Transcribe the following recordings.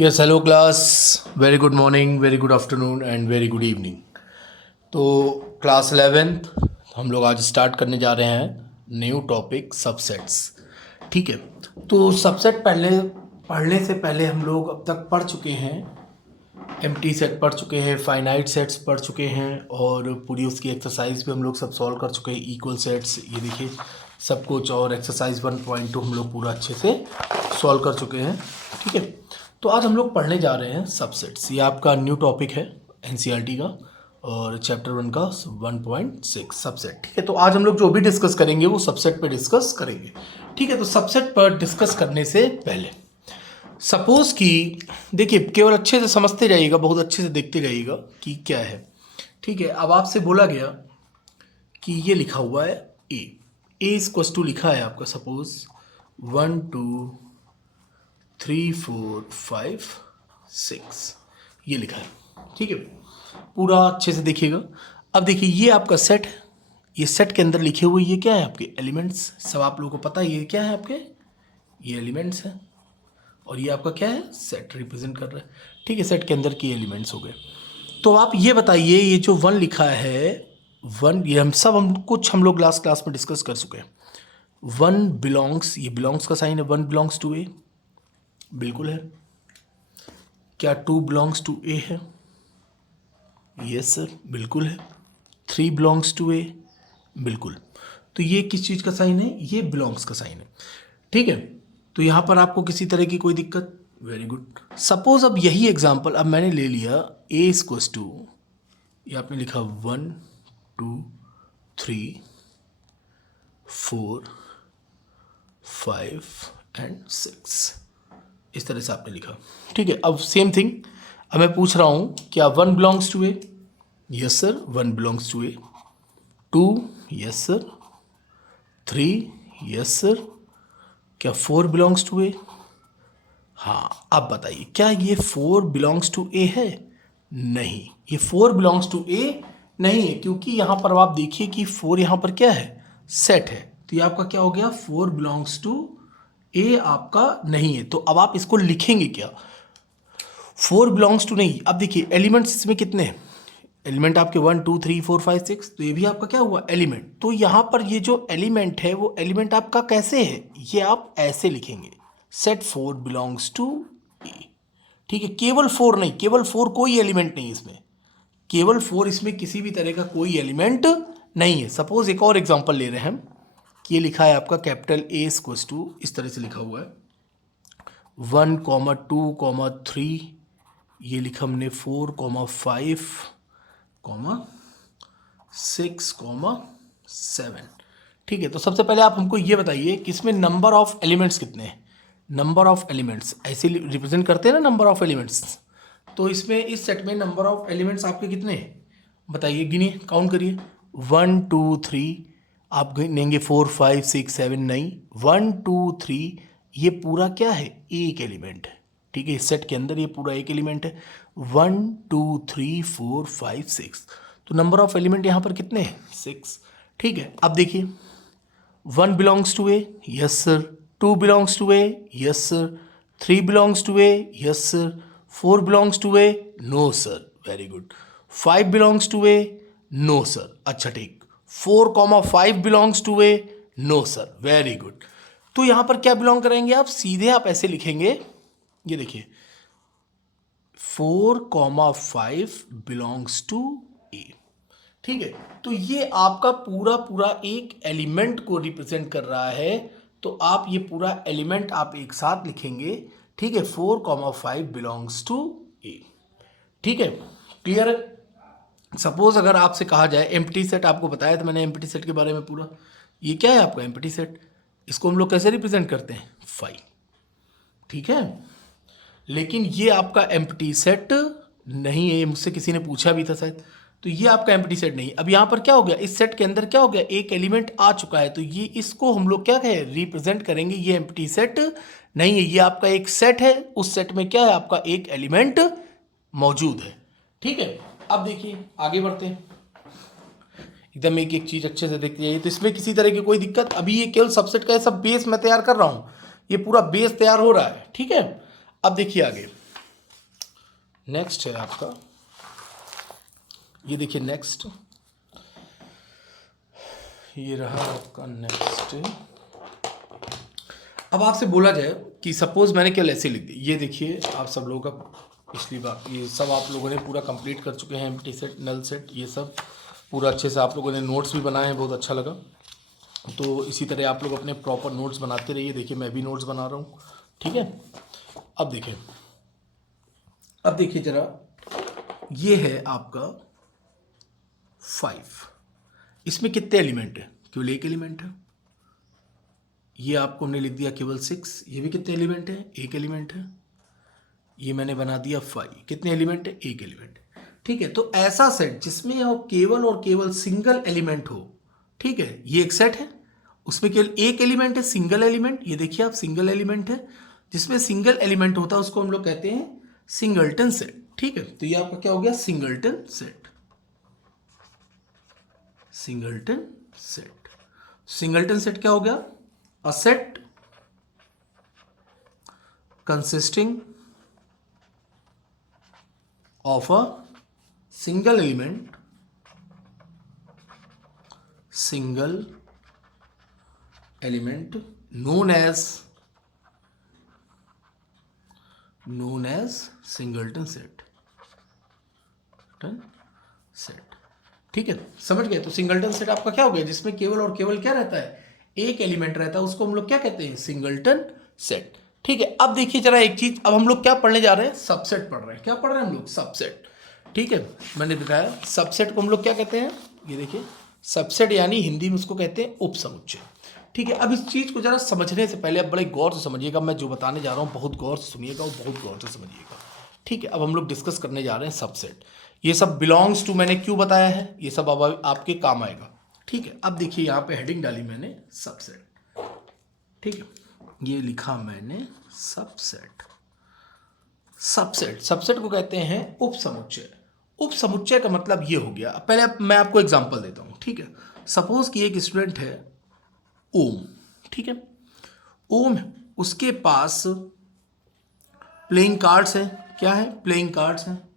Yes hello class. Very good morning, very good afternoon and very good evening. तो class 11th हम लोग आज start करने जा रहे हैं न्यू टॉपिक सबसेट्स। ठीक है, तो सबसेट पहले पढ़ने से पहले हम लोग अब तक पढ़ चुके हैं, एम्प्टी सेट पढ़ चुके हैं, फाइनाइट सेट्स पढ़ चुके हैं और पूरी उसकी एक्सरसाइज भी हम लोग सब सॉल्व कर चुके हैं। इक्वल सेट्स ये देखिए सब कुछ, और एक्सरसाइज 1.2 हम लोग पूरा अच्छे से सॉल्व कर चुके हैं। ठीक है, तो आज हम लोग पढ़ने जा रहे हैं सबसेट्स। ये आपका न्यू टॉपिक है एनसीईआरटी का और चैप्टर 1 का 1.6 सबसेट। ठीक है, तो आज हम लोग जो भी डिस्कस करेंगे वो सबसेट पे डिस्कस करेंगे। ठीक है, तो सबसेट पर डिस्कस करने से पहले सपोज कि देखिए, केवल अच्छे से समझते जाइएगा, बहुत अच्छे से देखते जाइएगा कि क्या है। ठीक है, अब आपसे बोला गया कि ये लिखा हुआ है ए इक्वल्स टू लिखा है आपका सपोज 1 2 3 4 5 6 ये लिखा है। ठीक है, पूरा अच्छे से देखिएगा। अब देखिए ये आपका सेट है, ये सेट के अंदर लिखे हुए ये क्या है आपके एलिमेंट्स। सब आप लोगों को पता है ये क्या है आपके, ये एलिमेंट्स हैं और ये आपका क्या है सेट रिप्रेजेंट कर रहा है। ठीक है, सेट के अंदर के एलिमेंट्स हो गए। तो आप ये बताइए ये जो 1 लिखा है 1, ये हम कुछ हम लोग लास्ट क्लास में डिस्कस कर चुके हैं। 1 बिलोंग्स, ये बिलोंग्स का साइन है, 1 बिलोंग्स टू ए, बिल्कुल है। क्या 2 बिलोंग्स टू ए है? यस सर, बिल्कुल है। 3 बिलोंग्स टू ए, बिल्कुल। तो ये किस चीज़ का साइन है? ये बिलोंग्स का साइन है। ठीक है, तो यहाँ पर आपको किसी तरह की कोई दिक्कत? Very good. सपोज अब यही एग्जांपल अब मैंने ले लिया ए इक्वल्स टू, ये आपने लिखा 1 2 3 4 5 एंड 6, इस तरह से आपने लिखा। ठीक है, अब सेम थिंग अब मैं पूछ रहा हूँ क्या 1 belongs to A? Yes sir, 1 belongs to A. 2, yes sir. 3, yes sir. क्या 4 बिलोंग्स टू ए? हाँ, अब बताइए क्या ये 4 बिलोंग्स टू ए है? नहीं, ये 4 बिलोंग्स टू ए नहीं है, क्योंकि यहाँ पर आप देखिए कि 4 यहाँ पर क्या है सेट है। तो ये आपका क्या हो गया 4 बिलोंग्स टू ए आपका नहीं है। तो अब आप इसको लिखेंगे क्या? 4 बिलोंग्स टू नहीं। अब देखिए एलिमेंट्स इसमें कितने हैं? एलिमेंट आपके 1 2 3 4 5 6, तो ये भी आपका क्या हुआ एलिमेंट। तो यहाँ पर ये जो एलिमेंट है वो एलिमेंट आपका कैसे है, ये आप ऐसे लिखेंगे सेट 4 बिलोंग्स टू ए। ठीक है, केवल 4 नहीं, केवल 4 कोई एलिमेंट नहीं इसमें, केवल 4 इसमें किसी भी तरह का कोई एलिमेंट नहीं है। सपोज एक और एग्जांपल ले रहे हैं हम कि ये लिखा है आपका कैपिटल ए इक्वल्स टू, इस तरह से लिखा हुआ है 1 2 3, ये लिखा हमने 4 5 6 7। ठीक है, तो सबसे पहले आप हमको ये बताइए कि इसमें नंबर ऑफ एलिमेंट्स कितने हैं। नंबर ऑफ एलिमेंट्स ऐसे रिप्रेजेंट करते हैं ना नंबर ऑफ एलिमेंट्स, तो इसमें इस सेट में नंबर ऑफ एलिमेंट्स आपके कितने हैं बताइए, गिनिए, काउंट करिए। 1 2 3 आप गिनेंगे 4 5 6 7 नहीं, 1 2 3 ये पूरा क्या है एक एलिमेंट है। ठीक है, इस सेट के अंदर ये पूरा एक एलिमेंट है। 1 2 3 4 5 6, तो नंबर ऑफ एलिमेंट यहाँ पर कितने हैं 6। ठीक है, अब देखिए 1 belongs to A, yes sir. 2 belongs to A, yes sir. 3 belongs to A, yes sir. 4 belongs to A, no sir, very good. 5 belongs to A, no sir, अच्छा ठीक। 4 5 belongs to A, no sir, very good. तो यहाँ पर क्या belong करेंगे आप, सीधे आप ऐसे लिखेंगे, ये देखिए 4 5 बिलोंग्स टू ए। ठीक है, तो ये आपका पूरा पूरा एक एलिमेंट को रिप्रेजेंट कर रहा है, तो आप ये पूरा एलिमेंट आप एक साथ लिखेंगे। ठीक है, 4 5 बिलोंग्स टू ए। ठीक है, क्लियर है। सपोज अगर आपसे कहा जाए एम्प्टी सेट, आपको बताया था मैंने एम्प्टी सेट के बारे में पूरा, ये क्या है आपका एम्प्टी सेट, इसको हम लोग कैसे रिप्रेजेंट करते हैं 5। ठीक है, लेकिन ये आपका एम्प्टी सेट नहीं है, मुझसे किसी ने पूछा भी था शायद, तो ये आपका एम्प्टी सेट नहीं। अब यहाँ पर क्या हो गया, इस सेट के अंदर क्या हो गया एक एलिमेंट आ चुका है, तो ये इसको हम लोग क्या कहें रिप्रेजेंट करेंगे, ये एम्प्टी सेट नहीं है, ये आपका एक सेट है, उस सेट में क्या है आपका एक एलिमेंट मौजूद है। ठीक है, अब देखिए आगे बढ़ते हैं, एकदम एक एक चीज अच्छे से देखते जाइए। तो इसमें किसी तरह की कोई दिक्कत, अभी ये केवल सबसेट का सब बेस मैं तैयार कर रहा हूँ, ये पूरा बेस तैयार हो रहा है। ठीक है, अब देखिए आगे नेक्स्ट है आपका, ये देखिए नेक्स्ट, ये रहा आपका नेक्स्ट। अब आपसे बोला जाए कि सपोज मैंने केवल ऐसे लिख दी, ये देखिए आप सब लोगों का पिछली बार ये सब आप लोगों ने पूरा कंप्लीट कर चुके हैं, एम्प्टी सेट, नल सेट, ये सब पूरा अच्छे से आप लोगों ने नोट्स भी बनाए हैं, बहुत अच्छा लगा। तो इसी तरह आप लोग अपने प्रॉपर नोट्स बनाते रहिए। देखिए मैं भी नोट्स बना रहा हूँ, ठीक है। अब देखिए ज़रा, ये है आपका 5, इसमें कितने एलिमेंट है? केवल एक एलिमेंट है। ये आपको हमने लिख दिया केवल 6, ये भी कितने एलिमेंट है? एक एलिमेंट है। ये मैंने बना दिया 5, कितने एलिमेंट है? एक एलिमेंट है, ठीक है। तो ऐसा सेट जिसमें केवल और केवल सिंगल एलिमेंट हो, ठीक है, ये एक सेट है। उसमें केवल एक एलिमेंट है, सिंगल एलिमेंट, ये देखिए आप सिंगल एलिमेंट है, जिसमें सिंगल एलिमेंट होता है उसको हम लोग कहते हैं सिंगल्टन सेट, ठीक है। तो ये आपका क्या हो गया? Singleton set. Singleton set, singleton set क्या हो गया? A set consisting of a single element known as singleton set, ठीक है, समझ गए। तो सिंगल्टन सेट आपका क्या हो गया? जिसमें केवल और केवल क्या रहता है? एक एलिमेंट रहता है, उसको हम लोग क्या कहते हैं? सिंगल्टन सेट, ठीक है। अब देखिए जरा एक चीज, अब हम लोग क्या पढ़ने जा रहे हैं? सबसेट पढ़ रहे हैं। क्या पढ़ रहे हैं हम लोग? सबसेट, ठीक है। मैंने बताया सबसेट को हम लोग क्या कहते हैं, ये देखिए सबसेट यानी हिंदी में उसको कहते हैं उपसमुच्चय, ठीक है। अब इस चीज़ को जरा समझने से पहले अब बड़े गौर से समझिएगा, मैं जो बताने जा रहा हूँ बहुत गौर से सुनिएगा और बहुत गौर से समझिएगा, ठीक है। अब हम लोग डिस्कस करने जा रहे हैं सबसेट। ये सब बिलोंग्स टू मैंने क्यों बताया है, ये सब अब आपके काम आएगा, ठीक है। अब देखिए यहाँ पे हेडिंग डाली मैंने सबसेट, ठीक है, ये लिखा मैंने सबसेट। सबसेट को कहते हैं उपसमुच्चय। उपसमुच्चय का मतलब ये हो गया, पहले मैं आपको एग्जांपल देता हूँ, ठीक है। सपोज कि एक स्टूडेंट है ओम, ठीक है। ओम, उसके पास प्लेइंग कार्ड्स है, क्या है? प्लेइंग कार्ड्स हैं।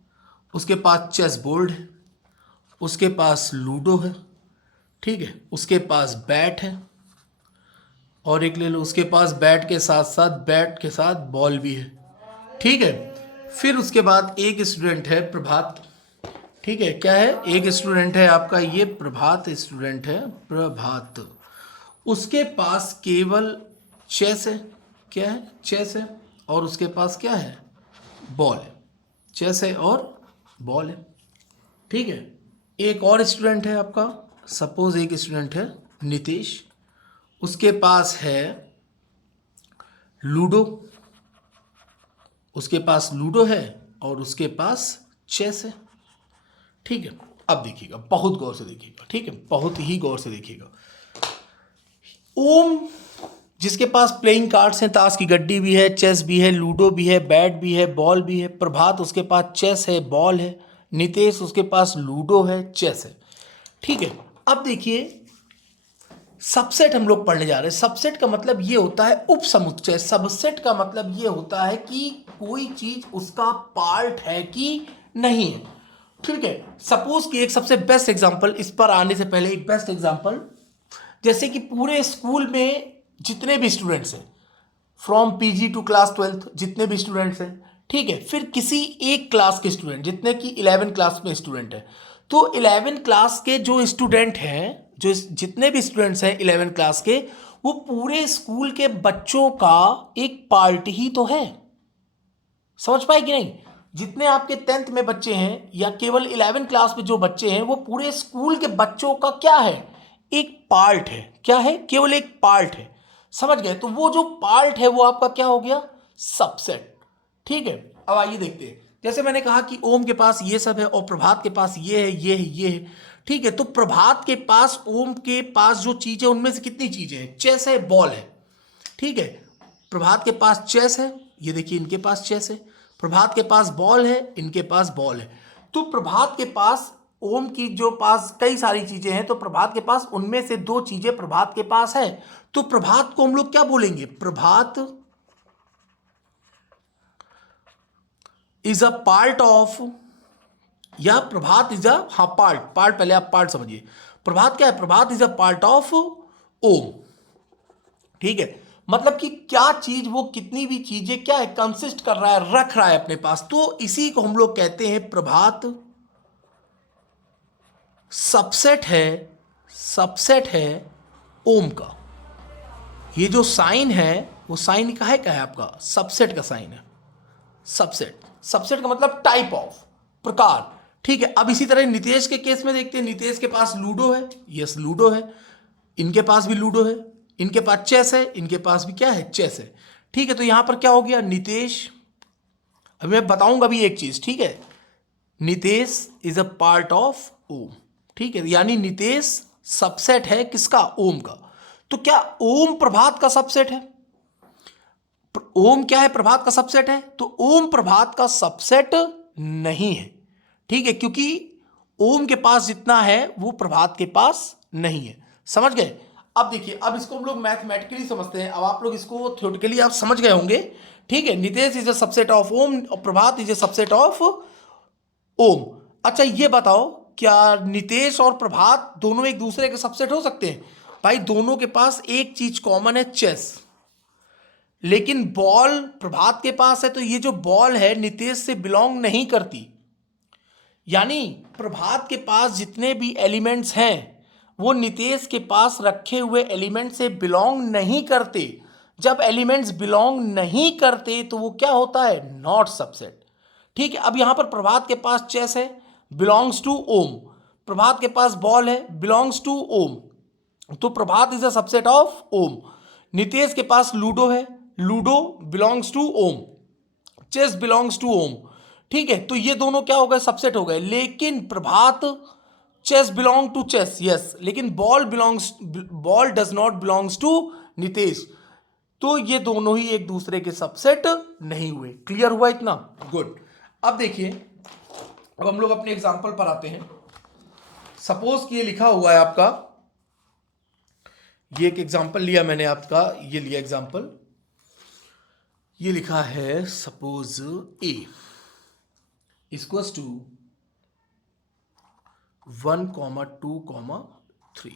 उसके पास चेस बोर्ड है, उसके पास लूडो है, ठीक है, उसके पास बैट है, और एक ले लो, उसके पास बैट के साथ बॉल भी है, ठीक है। फिर उसके बाद एक स्टूडेंट है प्रभात, ठीक है, क्या है? एक स्टूडेंट है आपका ये प्रभात, स्टूडेंट है प्रभात, उसके पास केवल चेस है, क्या है? चेस है, और उसके पास क्या है? बॉल है। चेस है और बॉल है, ठीक है। एक और स्टूडेंट है आपका, सपोज एक स्टूडेंट है नितेश, उसके पास है लूडो, उसके पास लूडो है और उसके पास चेस है, ठीक है। अब देखिएगा, बहुत गौर से देखिएगा, ठीक है, बहुत ही गौर से देखिएगा। ओम जिसके पास प्लेइंग कार्ड्स हैं, ताश की गड्डी भी है, चेस भी है, लूडो भी है, बैट भी है, बॉल भी है। प्रभात उसके पास चेस है, बॉल है। नितेश उसके पास लूडो है, चेस है, ठीक है। अब देखिए सबसेट हम लोग पढ़ने जा रहे हैं। सबसेट का मतलब ये होता है उपसमुच्चय। सबसेट का मतलब ये होता है कि कोई चीज उसका पार्ट है कि नहीं है, ठीक है। सपोज कि एक सबसे बेस्ट एग्जांपल, इस पर आने से पहले एक बेस्ट एग्जांपल, जैसे कि पूरे स्कूल में जितने भी स्टूडेंट्स हैं, from PG to class 12th जितने भी स्टूडेंट्स हैं, ठीक है, फिर किसी एक क्लास के स्टूडेंट, जितने कि 11 क्लास में स्टूडेंट हैं, तो 11 क्लास के जो स्टूडेंट हैं, जो जितने भी स्टूडेंट्स हैं 11 क्लास के, वो पूरे स्कूल के बच्चों का एक पार्ट ही तो है। समझ पाए कि नहीं? जितने आपके 10th में बच्चे हैं या केवल 11 क्लास में जो बच्चे हैं, वो पूरे स्कूल के बच्चों का क्या है? एक पार्ट है। क्या है? केवल एक पार्ट है। समझ गए? तो वो जो पार्ट है वो आपका क्या हो गया? सबसेट, ठीक है। अब आइए देखते हैं, जैसे मैंने कहा कि ओम के पास ये सब है और प्रभात के पास ये है, ये है, ये है, ठीक है। तो प्रभात के पास, ओम के पास जो चीज है उनमें से कितनी चीजें हैं? चेस है, बॉल है, ठीक है। प्रभात के पास चेस है, ये देखिए इनके पास चेस है। प्रभात के पास बॉल है, इनके पास बॉल है। तो प्रभात के पास, ओम की जो पास कई सारी चीजें हैं, तो प्रभात के पास उनमें से 2 चीजें प्रभात के पास है। तो प्रभात को हम लोग क्या बोलेंगे? इज अ पार्ट ऑफ, या प्रभात इज अ, हाँ पार्ट, पहले आप पार्ट समझिए। प्रभात क्या है? प्रभात is a part of Om. ठीक है, मतलब कि क्या चीज, वो कितनी भी चीजें क्या है, कंसिस्ट कर रहा है, रख रहा है अपने पास, तो इसी को हम लोग कहते हैं प्रभात सबसेट है, सबसेट है ओम का। ये जो साइन है वो साइन का है आपका सबसेट का साइन है। सबसेट, सबसेट का मतलब टाइप ऑफ, प्रकार। ठीक है, अब इसी तरह नितेश के केस में देखते हैं। नितेश के पास लूडो है, यस लूडो है, इनके पास भी लूडो है, इनके पास चेस है, इनके पास भी क्या है, चेस है। ठीक है, तो यहां पर क्या हो गया, नितेश, अभी मैं बताऊंगा भी एक चीज, ठीक है। Nitesh is a part of Om. ठीक है, यानी नितेश सबसेट है किसका, ओम का। तो क्या ओम प्रभात का सबसेट है? ओम क्या है, प्रभात का सबसेट है? तो ओम प्रभात का सबसेट नहीं है। ठीक है, क्योंकि ओम के पास जितना है वो प्रभात के पास नहीं है। समझ गए? अब देखिए, अब इसको हम लोग मैथमेटिकली समझते हैं। अब आप लोग इसको थ्योरेटिकली आप समझ गए होंगे। ठीक है, Nitesh is a subset of Om और Prabhat is a subset of Om. अच्छा ये बताओ, क्या नितेश और प्रभात दोनों एक दूसरे के सबसेट हो सकते हैं? भाई दोनों के पास एक चीज कॉमन है, चेस। लेकिन बॉल प्रभात के पास है, तो ये जो बॉल है नितेश से बिलोंग नहीं करती। यानी प्रभात के पास जितने भी एलिमेंट्स हैं वो नितेश के पास रखे हुए एलिमेंट से बिलोंग नहीं करते। जब एलिमेंट्स बिलोंग नहीं करते तो वो क्या होता है, नॉट सबसेट। ठीक है, अब यहां पर प्रभात के पास चेस है, बिलोंग्स टू ओम। प्रभात के पास बॉल है, बिलोंग्स टू ओम, तो Prabhat is a subset of Om. Nitesh के पास लूडो है, ludo belongs to Om, chess belongs to Om. ठीक है, तो ये दोनों क्या हो गए, सबसेट हो गए। लेकिन Prabhat, chess belong to chess, yes, लेकिन ball does not belongs to Nitesh. तो ये दोनों ही एक दूसरे के सबसेट नहीं हुए। क्लियर हुआ इतना? गुड। अब देखिए, अब हम लोग अपने एग्जांपल पर आते हैं। सपोज कि ये लिखा हुआ है आपका, ये एक एग्जांपल लिया मैंने आपका, ये लिया एग्जांपल, ये लिखा है सपोज ए इक्वल्स टू 1,2,3।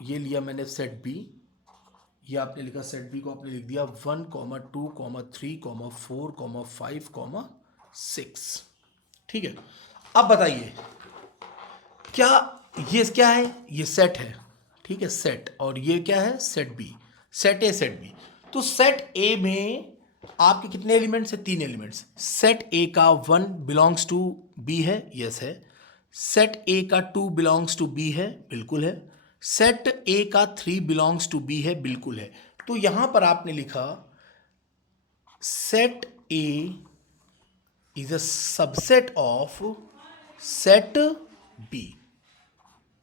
ये लिया मैंने सेट बी, ये आपने लिखा सेट बी को आपने लिख दिया 1,2,3,4,5,6। ठीक है, अब बताइए क्या ये क्या है, ये सेट है। ठीक है, सेट, और ये क्या है, set B. Set A set B, तो सेट ए में आपके कितने एलिमेंट्स है, 3 एलिमेंट्स। सेट ए का 1 बिलोंग्स टू बी है, यस है। सेट ए का 2 बिलोंग्स टू बी है, बिल्कुल है। सेट ए का 3 बिलोंग्स टू बी है, बिल्कुल है। तो यहां पर आपने लिखा set A is a subset of set B.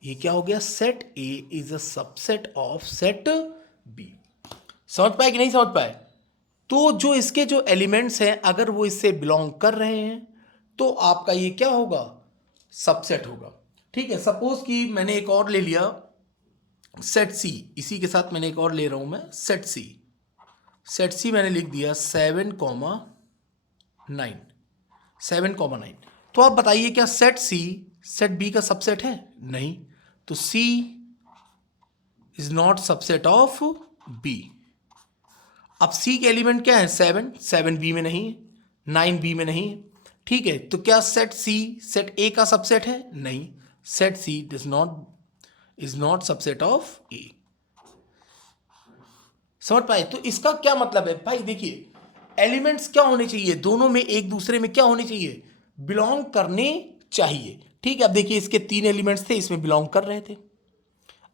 ये क्या हो गया, set A is a subset of set B. समझ पाए कि नहीं समझ पाए? तो जो इसके जो एलिमेंट्स हैं अगर वो इससे बिलोंग कर रहे हैं तो आपका ये क्या होगा, सबसेट होगा। ठीक है, सपोज कि मैंने एक और ले लिया सेट सी, इसी के साथ मैंने एक और ले रहा हूं मैं सेट सी। सेट सी मैंने लिख दिया 7,9, 7,9। तो आप बताइए क्या सेट सी सेट बी का सबसेट है? नहीं, तो C is not subset of B. अब सी के एलिमेंट क्या है, 7, 7 बी में नहीं है, 9 बी में नहीं है। ठीक है, तो क्या सेट सी सेट ए का सबसेट है? नहीं, set C is not subset of A. समझ पाए? तो इसका क्या मतलब है भाई, देखिए एलिमेंट्स क्या होने चाहिए, दोनों में एक दूसरे में क्या होने चाहिए, बिलोंग करने चाहिए। ठीक है, अब देखिए इसके 3 एलिमेंट्स थे, इसमें बिलोंग कर रहे थे।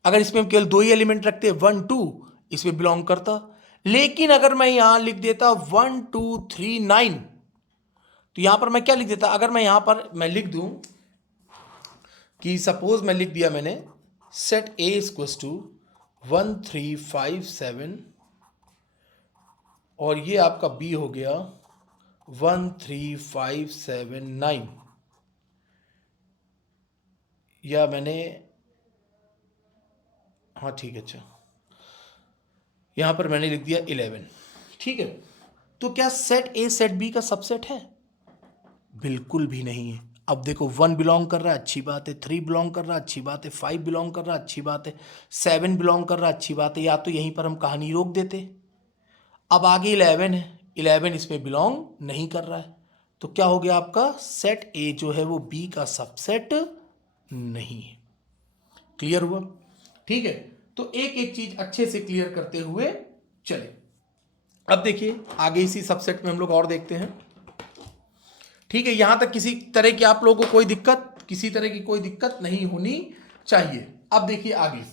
अगर इसमें हम केवल 2 ही एलिमेंट रखते 1 2, इसमें बिलोंग करता। लेकिन अगर मैं यहां लिख देता 1 2 3 9, तो यहां पर मैं क्या लिख देता, अगर मैं यहां पर मैं लिख दूं कि सपोज मैं लिख दिया मैंने सेट ए इक्वल्स टू 1 3 5 7, और ये आपका बी हो गया 1 3 5 7 9, या मैंने, हाँ ठीक है, अच्छा यहां पर मैंने लिख दिया 11। ठीक है, तो क्या सेट ए सेट बी का सबसेट है? बिल्कुल भी नहीं है। अब देखो 1 बिलोंग कर रहा है, अच्छी बात है। 3 बिलोंग कर रहा है, अच्छी बात है। 5 बिलोंग कर रहा है, अच्छी बात है। 7 बिलोंग कर रहा है, अच्छी बात है। या तो यहीं पर हम कहानी रोक देते। अब आगे 11 है, 11 इसमें बिलोंग नहीं कर रहा है, तो क्या हो गया आपका सेट ए जो है वो बी का सबसेट नहीं है। क्लियर हुआ? ठीक है, तो एक एक चीज अच्छे से क्लियर करते हुए चले। अब देखिए आगे इसी सबसेट में हम लोग और देखते हैं। ठीक है, यहां तक किसी तरह की आप लोगों को कोई दिक्कत, किसी तरह की कोई दिक्कत नहीं होनी चाहिए। अब देखिए आगे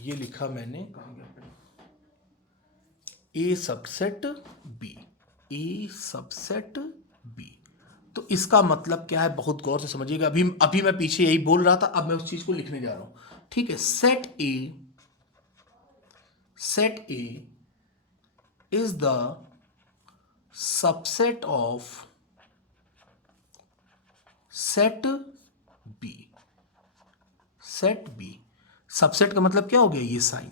ये लिखा मैंने, कहां गया ए सबसेट बी, ए सबसेट बी। तो इसका मतलब क्या है, बहुत गौर से समझिएगा। अभी अभी मैं पीछे यही बोल रहा था, अब मैं उस चीज को लिखने जा रहा हूं। ठीक है, set A is the subset of set B. Set B, subset का मतलब क्या हो गया, ये साइन।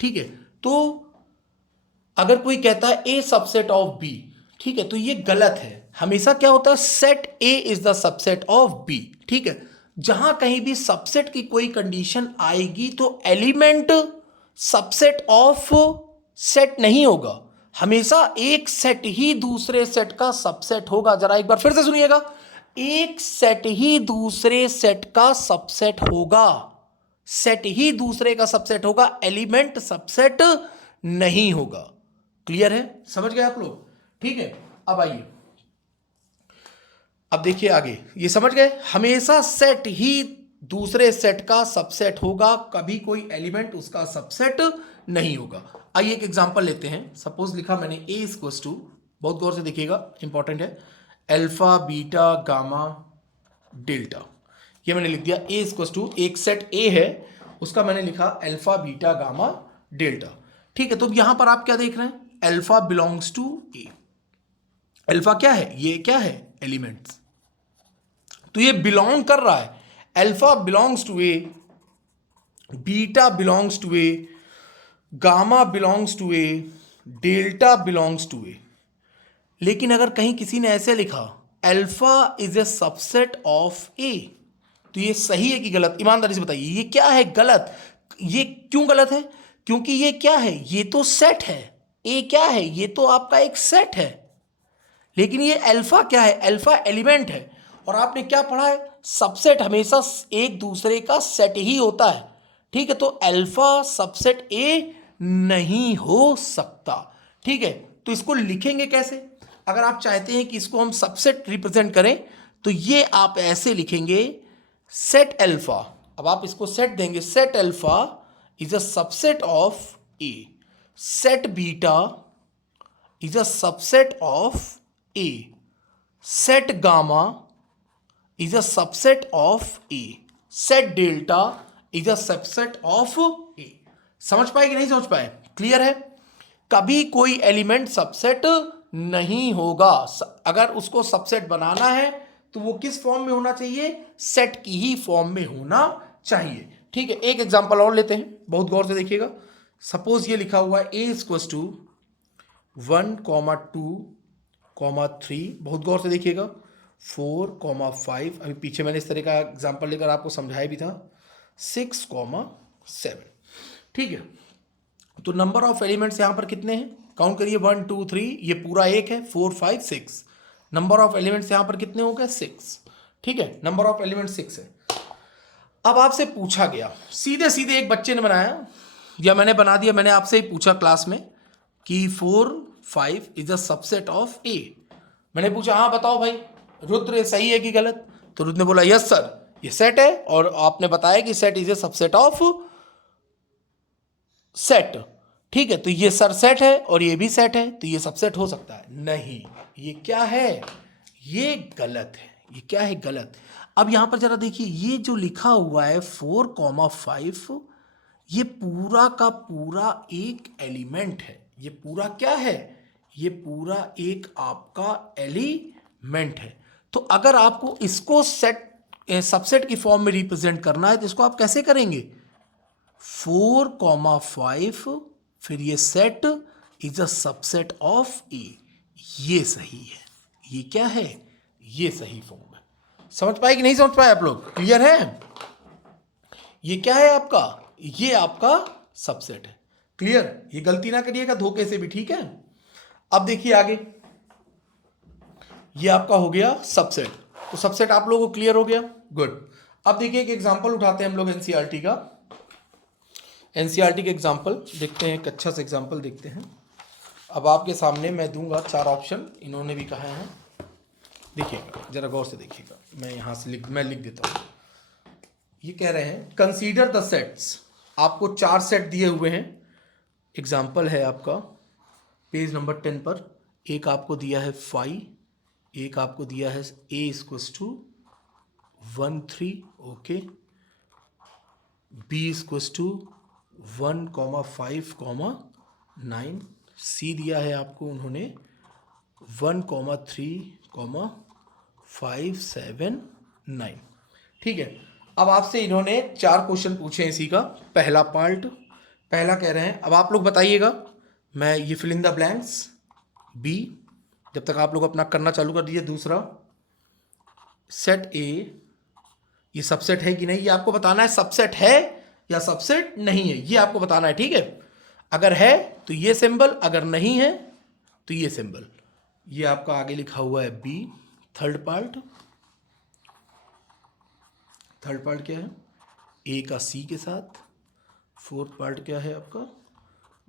ठीक है, तो अगर कोई कहता है ए सबसेट ऑफ बी, ठीक है, तो ये गलत है। हमेशा क्या होता है, set A is the subset of B. ठीक है, जहां कहीं भी सबसेट की कोई कंडीशन आएगी तो एलिमेंट सबसेट ऑफ सेट नहीं होगा। हमेशा एक सेट ही दूसरे सेट का सबसेट होगा। जरा एक बार फिर से सुनिएगा, एक सेट ही दूसरे सेट का सबसेट होगा। सेट ही दूसरे का सबसेट होगा, एलिमेंट सबसेट नहीं होगा। क्लियर है? समझ गए आप लोग? ठीक है, अब आइए, अब देखिए आगे, ये समझ गए, हमेशा सेट ही दूसरे सेट का सबसेट होगा, कभी कोई एलिमेंट उसका सबसेट नहीं होगा। आइए एक एग्जांपल लेते हैं। सपोज लिखा मैंने ए इक्वल्स टू, बहुत गौर से देखिएगा, इंपॉर्टेंट है, अल्फा बीटा गामा डेल्टा। ये मैंने लिख दिया ए इक्वल्स टू, एक सेट ए है उसका मैंने लिखा अल्फा बीटा गामा डेल्टा। ठीक है, तो यहां पर आप क्या देख रहे हैं, alpha belongs to A. Alpha क्या है, ये क्या है, एलिमेंट्स। तो ये बिलोंग कर रहा है, alpha belongs to A, beta belongs to A, gamma belongs to A, delta belongs to A. लेकिन अगर कहीं किसी ने ऐसे लिखा alpha is a subset of A, तो ये सही है कि गलत, ईमानदारी से बताइए, ये क्या है, गलत। ये क्यों गलत है, क्योंकि ये क्या है, ये तो सेट है। ए क्या है, ये तो आपका एक सेट है। लेकिन ये अल्फा क्या है, अल्फा एलिमेंट है। और आपने क्या पढ़ा है, सबसेट हमेशा एक दूसरे का सेट ही होता है। ठीक है, तो अल्फा सबसेट ए नहीं हो सकता। ठीक है, तो इसको लिखेंगे कैसे, अगर आप चाहते हैं कि इसको हम सबसेट रिप्रेजेंट करें तो ये आप ऐसे लिखेंगे, सेट अल्फा। अब आप इसको सेट देंगे, set alpha is a subset of A, set beta is a subset of A, set gamma is a subset of A, set delta is a subset of A. समझ पाए कि नहीं समझ पाए? क्लियर है? कभी कोई एलिमेंट सबसेट नहीं होगा। अगर उसको सबसेट बनाना है तो वो किस फॉर्म में होना चाहिए, सेट की ही फॉर्म में होना चाहिए। ठीक है, एक एग्जांपल और लेते हैं, बहुत गौर से देखिएगा। सपोज ये लिखा हुआ है ए इक्वल्स टू 1, 2, 3, बहुत गौर से देखिएगा, 4, 5, अभी पीछे मैंने इस तरह का एग्जांपल लेकर आपको समझाया भी था, 6, 7। ठीक है, तो नंबर ऑफ एलिमेंट्स यहां पर कितने हैं, काउंट करिए, 1, 2, 3, ये पूरा एक है, 4, 5, 6। नंबर ऑफ एलिमेंट्स यहां पर कितने हो गए, 6। ठीक है, नंबर ऑफ एलिमेंट 6 है। अब आपसे पूछा गया, सीधे सीधे एक बच्चे ने बनाया या मैंने बना दिया, मैंने आपसे ही पूछा क्लास में कि 4, 5 इज अ सबसेट ऑफ ए। मैंने पूछा हाँ बताओ भाई रुद्र सही है कि गलत, तो रुद्र ने बोला यस सर ये सेट है, और आपने बताया कि set is a subset of set. ठीक है, तो ये सर सेट है और ये भी सेट है, तो ये सबसेट हो सकता है नहीं, ये क्या है, ये गलत है। ये क्या है, गलत। अब यहां पर जरा देखिए, ये जो लिखा हुआ है 4, 5, ये पूरा का पूरा एक एलिमेंट है। ये पूरा क्या है, ये पूरा एक आपका एलिमेंट है। तो अगर आपको इसको सेट सबसेट की फॉर्म में रिप्रेजेंट करना है तो इसको आप कैसे करेंगे, 4, 5, फिर ये set is a subset of A. ये सही है। ये क्या है? ये सही फॉर्म है। समझ पाए कि नहीं समझ पाए आप लोग? क्लियर है? ये क्या है आपका? ये आपका सबसेट है। क्लियर? ये गलती ना करिएगा धोखे से भी, ठीक है? अब देखिए आगे, ये आपका हो गया सबसेट। तो सबसेट आप लोगों को क्लियर हो गया? गुड। अब देखिए एक एग्जांपल उठाते हैं हम लोग एनसीईआरटी का। एनसीईआरटी के एग्जांपल देखते हैं, एक अच्छा सा एग्जांपल देखते हैं। अब आपके सामने मैं दूंगा 4 ऑप्शन, इन्होंने भी कहा है, देखिएगा जरा गौर से देखिएगा। मैं यहाँ से मैं लिख देता हूँ। ये कह रहे हैं कंसीडर द सेट्स। आपको 4 सेट दिए हुए हैं। एग्जाम्पल है आपका पेज नंबर 10 पर। एक आपको दिया है 5, एक आपको दिया है a equals to 1 3, okay, b equals to 1, 5, 9, c दिया है आपको उन्होंने 1, 3, 5, 7, 9। ठीक है। अब आपसे इन्होंने 4 क्वेश्चन पूछे इसी का। पहला पार्ट, पहला कह रहे हैं, अब आप लोग बताइएगा, मैं ये fill in the blanks B, जब तक आप लोग अपना करना चालू कर दीजिए। दूसरा, सेट ए ये सबसेट है कि नहीं, ये आपको बताना है। सबसेट है या सबसेट नहीं है, ये आपको बताना है, ठीक है? अगर है तो ये सिंबल, अगर नहीं है तो ये सिंबल। ये आपका आगे लिखा हुआ है बी। थर्ड पार्ट क्या है? ए का सी के साथ। फोर्थ पार्ट क्या है आपका?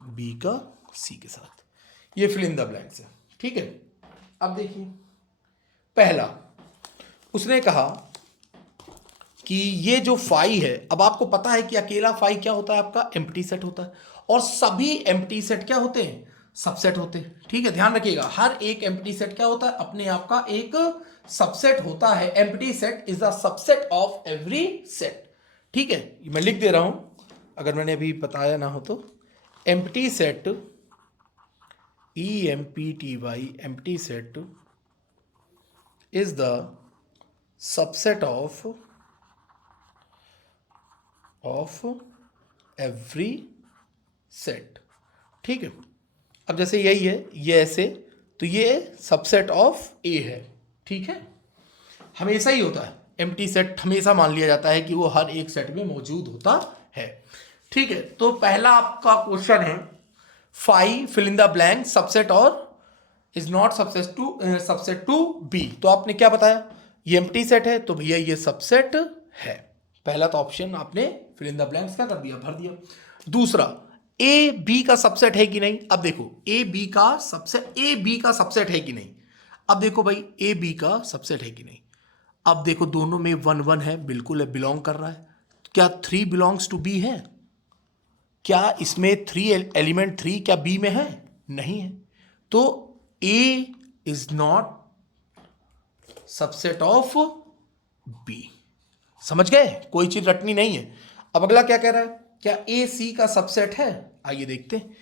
बी का सी के साथ। ये फिल इन द ब्लैंक्स है, ठीक है? अब देखिए पहला, उसने कहा कि ये जो फाई है, अब आपको पता है कि अकेला फाई क्या होता है आपका? एम्प्टी सेट होता है। और सभी एम्प्टी सेट क्या होते हैं? सबसेट होते हैं, ठीक है? ध्यान रखिएगा, हर एक एम्प्टी सेट क्या होता है? अपने आप का एक सबसेट होता है। Empty set is a subset of every set, ठीक है? मैं लिख दे रहा हूं, अगर मैंने अभी बताया ना हो तो। Empty set, EMPTY, empty set is the subset of every set, ठीक है? अब जैसे यही है, ये ऐसे, तो ये सबसेट ऑफ ए है, ठीक है? हमेशा ही होता है एम्प्टी सेट, हमेशा मान लिया जाता है कि वो हर एक सेट में मौजूद होता है, ठीक है? तो पहला आपका क्वेश्चन है, five fill in the blank subset और is not subset to B. तो आपने क्या बताया? ये एम्प्टी सेट है, तो भैया ये सबसेट है। पहला तो ऑप्शन आपने फिल इन द ब्लैंक्स क्या कर दिया? भर दिया। दूसरा, ए बी का सबसेट है कि नहीं? अब देखो ए बी का सबसेट है कि नहीं? अब देखो भाई, ए बी का सबसेट है कि नहीं? अब देखो दोनों में 1 1 है, बिल्कुल है, बिलोंग कर रहा है। क्या 3 बिलोंग्स टू बी है? क्या इसमें 3 एलिमेंट 3 क्या बी में है? नहीं है। तो A is not subset of B. समझ गए? कोई चीज रटनी नहीं है। अब अगला क्या कह रहा है? क्या ए सी का सबसेट है? आइए देखते हैं।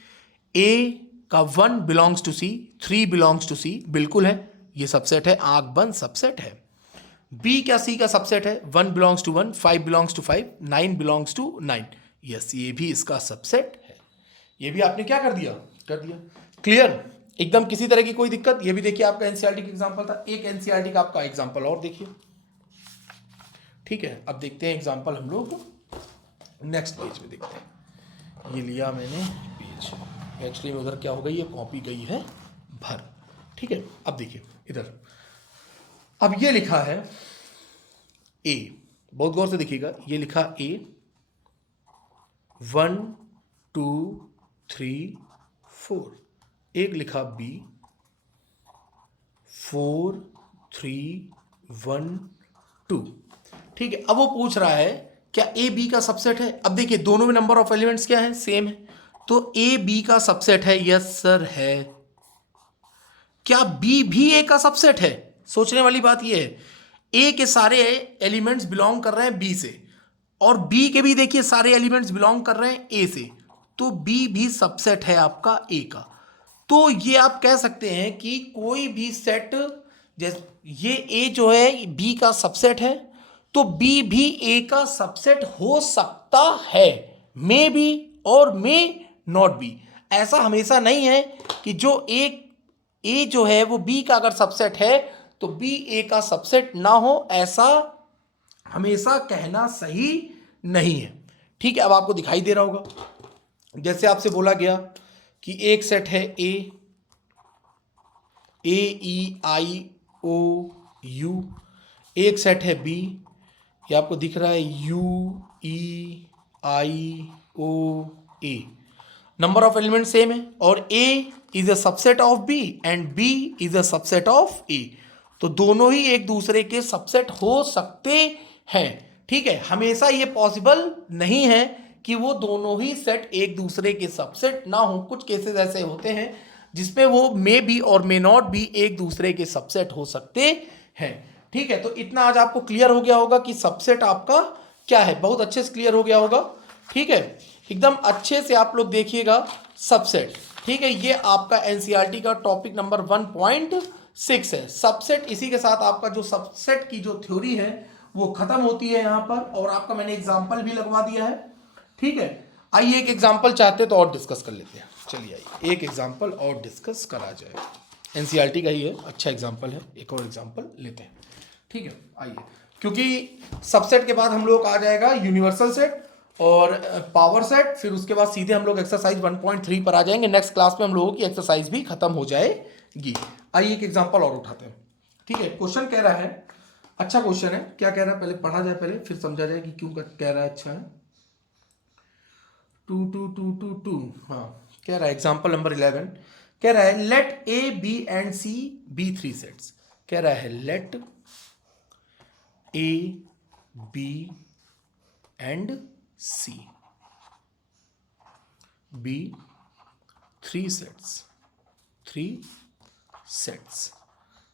ए का 1 belongs to C, 3 belongs to C, बिल्कुल है, ये सबसेट है, आंख बंद सबसेट है। बी क्या सी का सबसेट है? 1 belongs to 1, 5 belongs to 5, 9 belongs to 9। Yes, ये भी इसका सबसेट है। ये भी आपने क्या कर दिया? कर दिया। क्लियर? एकदम किसी तरह की कोई दिक्कत? ये भी देखिए आपका एनसीईआरटी का एग्जांपल था। एक एनसीईआरटी का आपका एग्जांपल और देखिए, ठीक है? अब देखते हैं एग्जांपल हम लोग नेक्स्ट पेज में देखते हैं। ये लिया मैंने पेज, एक्चुअली में उधर क्या हो गई है, कॉपी गई है भर, ठीक है? अब देखिए इधर, अब ये लिखा है ए, बहुत गौर से देखिएगा, ये लिखा ए 1 2 3 4, एक लिखा बी 4 3 1 2, ठीक है? अब वो पूछ रहा है क्या ए बी का सबसेट है? अब देखिए दोनों में नंबर ऑफ एलिमेंट्स क्या है? सेम है, तो ए बी का सबसेट है। यस सर है। क्या बी भी ए का सबसेट है? सोचने वाली बात ये है, ए के सारे एलिमेंट्स बिलोंग कर रहे हैं बी से, और बी के भी देखिए सारे एलिमेंट्स बिलोंग कर रहे हैं ए से, तो बी भी सबसेट है आपका ए का। तो ये आप कह सकते हैं कि कोई भी सेट, जैसे ये ए जो है बी का सबसेट है, तो बी भी ए का सबसेट हो सकता है, मे बी और मे नॉट बी। ऐसा हमेशा नहीं है कि जो ए जो है वो बी का अगर सबसेट है तो बी ए का सबसेट ना हो, ऐसा हमेशा कहना सही नहीं है। ठीक है, अब आपको दिखाई दे रहा होगा, जैसे आपसे बोला गया कि एक सेट है A E I O U, एक सेट है बी, ये आपको दिख रहा है U E I O A, number of element same है, और A is a subset of B and B is a subset of A, तो दोनों ही एक दूसरे के सबसेट हो सकते हैं। ठीक है, हमेशा ये पॉसिबल नहीं है कि वो दोनों ही सेट एक दूसरे के सबसेट ना हो, कुछ केसेस ऐसे होते हैं जिसमें वो मे बी और मे नॉट भी एक दूसरे के सबसेट हो सकते हैं। ठीक है, तो इतना आज आपको क्लियर हो गया होगा कि सबसेट आपका क्या है, बहुत अच्छे से क्लियर हो गया होगा। ठीक है, एकदम अच्छे से आप लोग देखिएगा सबसेट। ठीक है, ये आपका एनसीईआरटी का टॉपिक नंबर 1.6 है सबसेट। इसी के साथ आपका जो सबसेट की जो थ्योरी है वो खत्म होती है यहाँ पर, और आपका मैंने एग्जाम्पल भी लगवा दिया है। ठीक है, आइए एक एग्जाम्पल चाहते तो और डिस्कस कर लेते हैं। चलिए आइए एक एग्जाम्पल और डिस्कस करा जाए, एनसीईआरटी का ही है, अच्छा एग्जाम्पल है, एक और एग्जाम्पल लेते हैं। ठीक है, आइए, क्योंकि सबसेट के बाद हम लोग आ जाएगा यूनिवर्सल सेट और पावर सेट, फिर उसके बाद सीधे हम लोग एक्सरसाइज 1.3 पर आ जाएंगे। नेक्स्ट क्लास में हम लोगों की एक्सरसाइज भी खत्म हो जाएगी। आइए एक एग्जाम्पल और उठाते हैं। ठीक है, क्वेश्चन कह रहा है, अच्छा क्वेश्चन है, क्या कह रहा है पहले पढ़ा जाए, पहले फिर समझा जाए कि क्यों कह रहा है अच्छा है। 2 हाँ, कह रहा है एग्जाम्पल नंबर 11, कह रहा है let A B and C be 3 sets. कह रहा है let A B and C be 3 sets.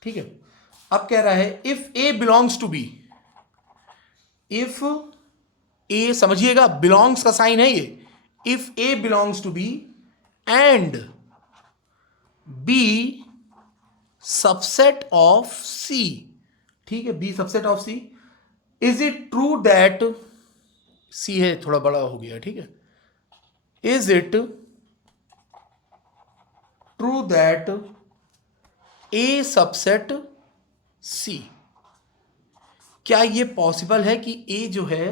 ठीक है, अब कह रहा है if A belongs to B, if A, समझिएगा बिलोंग्स का साइन है ये, if A belongs to B and B subset of C. ठीक है, B subset of C, is it true that, C है थोड़ा बड़ा हो गया, ठीक है, is it true that A subset C, क्या ये पॉसिबल है कि ए जो है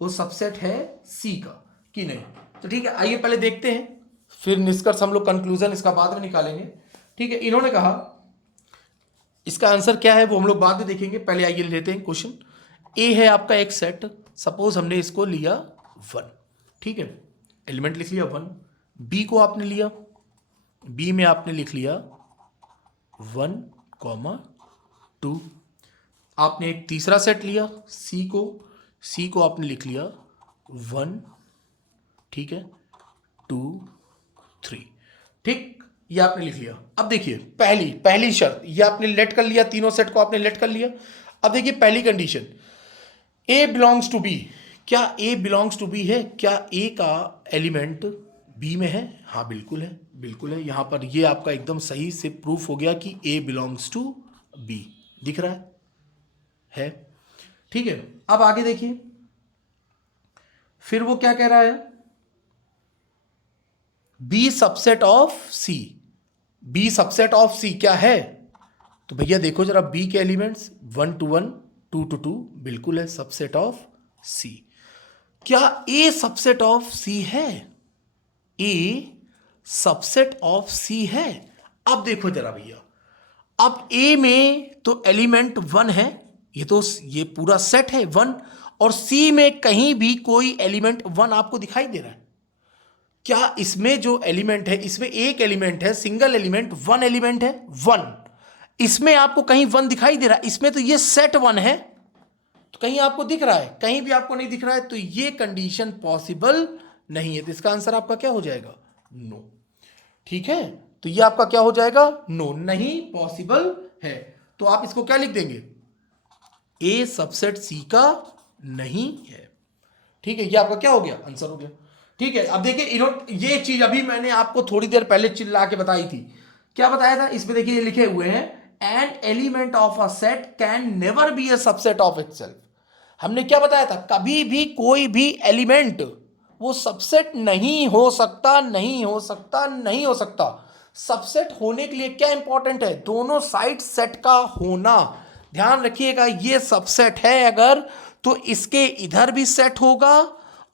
वो सबसेट है सी का कि नहीं। तो ठीक है, आइए पहले देखते हैं, फिर निष्कर्ष हम लोग कंक्लूजन इसका बाद में निकालेंगे। ठीक है, इन्होंने कहा इसका आंसर क्या है वो हम लोग बाद में देखेंगे, पहले आइए लेते हैं क्वेश्चन। ए है आपका एक सेट, सपोज हमने इसको लिया 1, ठीक है, एलिमेंट लिख लिया 1, बी को आपने लिया, बी में आपने लिख लिया 1, 2, आपने एक तीसरा सेट लिया सी को आपने लिख लिया 1, ठीक है, 2, 3, ठीक, ये आपने लिख लिया। अब देखिए पहली शर्त, ये आपने लेट कर लिया, तीनों सेट को आपने लेट कर लिया। अब देखिए पहली condition, A belongs to B, क्या ए बिलोंग्स टू बी है, क्या ए का एलिमेंट बी में है, हाँ बिल्कुल है, बिल्कुल है। यहां पर ये आपका एकदम सही से प्रूफ हो गया कि ए बिलोंग्स टू बी, दिख रहा है, ठीक है। अब आगे देखिए, फिर वो क्या कह रहा है, B subset of C, B subset of C क्या है, तो भैया देखो जरा, बी के एलिमेंट्स 1 to 1, 2 to 2, बिल्कुल है, सबसेट ऑफ सी। क्या ए सबसेट ऑफ सी है, ए सबसेट ऑफ सी है। अब देखो जरा भैया, अब ए में तो एलिमेंट 1 है, ये पूरा सेट है 1, और सी में कहीं भी कोई एलिमेंट 1 आपको दिखाई दे रहा है क्या। इसमें जो एलिमेंट है, इसमें एक एलिमेंट है, सिंगल एलिमेंट, 1 एलिमेंट है 1, इसमें आपको कहीं 1 दिखाई दे रहा है, इसमें तो ये सेट 1 है, तो कहीं आपको दिख रहा है, कहीं भी आपको नहीं दिख रहा है, तो ये कंडीशन पॉसिबल नहीं है। तो इसका आंसर आपका क्या हो जाएगा, नो। ठीक है, तो ये आपका क्या हो जाएगा, नो, नहीं पॉसिबल है। तो आप इसको क्या लिख देंगे, ए सबसेट सी का नहीं है। ठीक है, ये आपका क्या हो गया, आंसर हो गया। ठीक है, अब देखिए ये चीज अभी मैंने आपको थोड़ी देर पहले चिल्ला के बताई थी, क्या बताया था, इसमें देखिए लिखे हुए हैं, an element of a set can never be A subset of itself. हमने क्या बताया था, कभी भी कोई भी एलिमेंट वो सबसेट नहीं हो सकता, नहीं हो सकता, नहीं हो सकता। सबसेट होने के लिए क्या इंपॉर्टेंट है? दोनों साइड सेट का होना। ध्यान रखिएगा, ये सबसेट है अगर, तो इसके इधर भी सेट होगा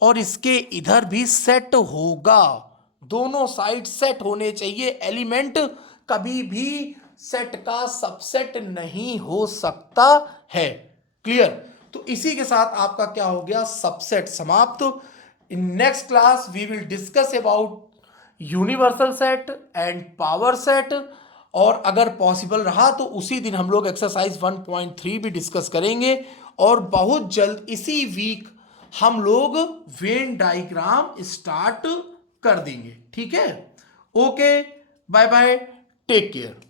और इसके इधर भी सेट होगा। दोनों साइड सेट होने चाहिए। एलिमेंट कभी भी सेट का सबसेट नहीं हो सकता है। क्लियर? तो इसी के साथ आपका क्या हो गया? सबसेट समाप्त। In next class we will discuss about universal set and power set, और अगर पॉसिबल रहा तो उसी दिन हम लोग एक्सरसाइज 1.3 भी डिस्कस करेंगे। और बहुत जल्द इसी वीक हम लोग वेन डायग्राम स्टार्ट कर देंगे। ठीक है? Okay, bye bye, take care.